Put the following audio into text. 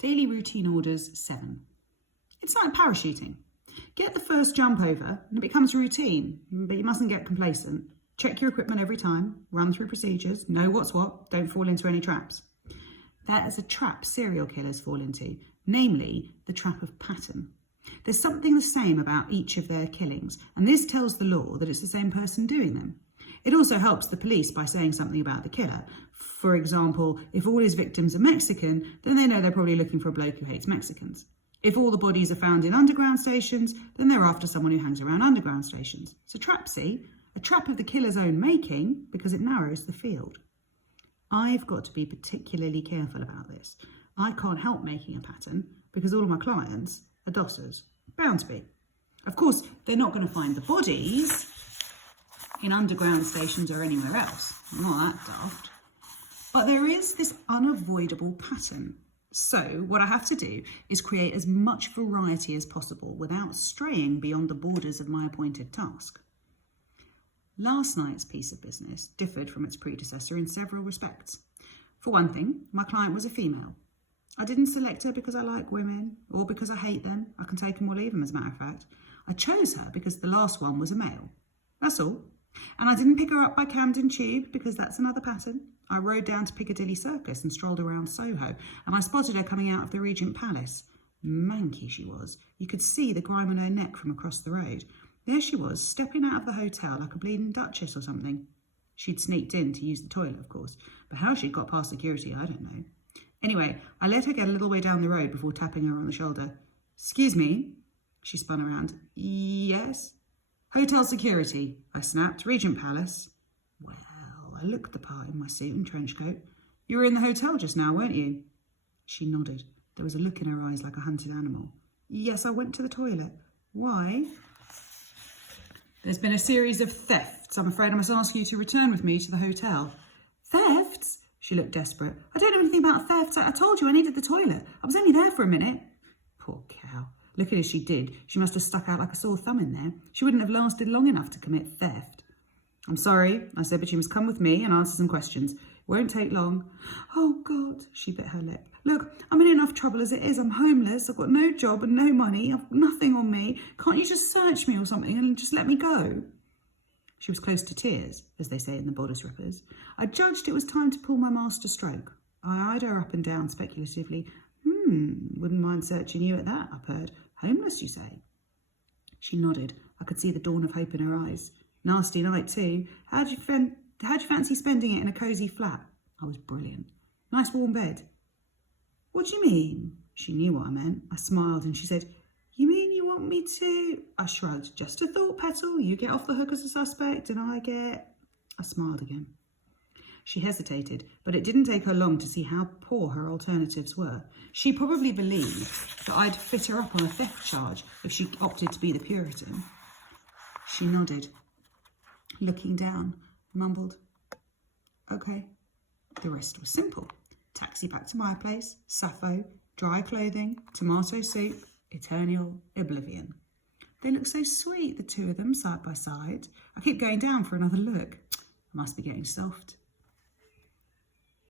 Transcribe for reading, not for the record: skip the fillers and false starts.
Daily routine orders 7. It's like parachuting. Get the first jump over and it becomes routine, but you mustn't get complacent. Check your equipment every time, run through procedures, know what's what, don't fall into any traps. That is a trap serial killers fall into, namely the trap of pattern. There's something the same about each of their killings, and this tells the law that it's the same person doing them. It also helps the police by saying something about the killer. For example, if all his victims are Mexican, then they know they're probably looking for a bloke who hates Mexicans. If all the bodies are found in underground stations, then they're after someone who hangs around underground stations. It's a trap, see? A trap of the killer's own making, because it narrows the field. I've got to be particularly careful about this. I can't help making a pattern because all of my clients are dossers. Bound to be. Of course, they're not going to find the bodies in underground stations or anywhere else. I'm not that daft. But there is this unavoidable pattern. So what I have to do is create as much variety as possible without straying beyond the borders of my appointed task. Last night's piece of business differed from its predecessor in several respects. For one thing, my client was a female. I didn't select her because I like women or because I hate them. I can take them or leave them, as a matter of fact. I chose her because the last one was a male. That's all. And I didn't pick her up by Camden Tube because that's another pattern. I rode down to Piccadilly Circus and strolled around Soho, and I spotted her coming out of the Regent Palace. Manky she was. You could see the grime on her neck from across the road. There she was, stepping out of the hotel like a bleeding duchess or something. She'd sneaked in to use the toilet, of course, but how she'd got past security, I don't know. Anyway, I let her get a little way down the road before tapping her on the shoulder. "Excuse me?" She spun around. "Yes?" "Hotel security," I snapped. "Regent Palace." Well, I looked the part in my suit and trench coat. "You were in the hotel just now, weren't you?" She nodded. There was a look in her eyes like a hunted animal. "Yes, I went to the toilet." "Why?" "There's been a series of thefts. I'm afraid I must ask you to return with me to the hotel." "Thefts?" She looked desperate. "I don't know anything about thefts. I told you I needed the toilet. I was only there for a minute." Poor cow. Looking as she did, she must have stuck out like a sore thumb in there. She wouldn't have lasted long enough to commit theft. "I'm sorry," I said, "but you must come with me and answer some questions. It won't take long." "Oh, God," she bit her lip. "Look, I'm in enough trouble as it is. I'm homeless. I've got no job and no money. I've got nothing on me. Can't you just search me or something and just let me go?" She was close to tears, as they say in the bodice rippers. I judged it was time to pull my master stroke. I eyed her up and down speculatively. Wouldn't mind searching you at that, I purred. "Homeless, you say?" She nodded. I could see the dawn of hope in her eyes. "Nasty night, too. How'd you fancy spending it in a cosy flat?" I was brilliant. "Nice warm bed." "What do you mean?" She knew what I meant. I smiled and she said, "You mean you want me to—" I shrugged. "Just a thought, Petal. You get off the hook as a suspect and I smiled again. She hesitated, but it didn't take her long to see how poor her alternatives were. She probably believed that I'd fit her up on a theft charge if she opted to be the Puritan. She nodded, looking down, mumbled, "Okay." The rest was simple. Taxi back to my place, Sappho, dry clothing, tomato soup, eternal oblivion. They look so sweet, the two of them, side by side. I keep going down for another look. I must be getting soft.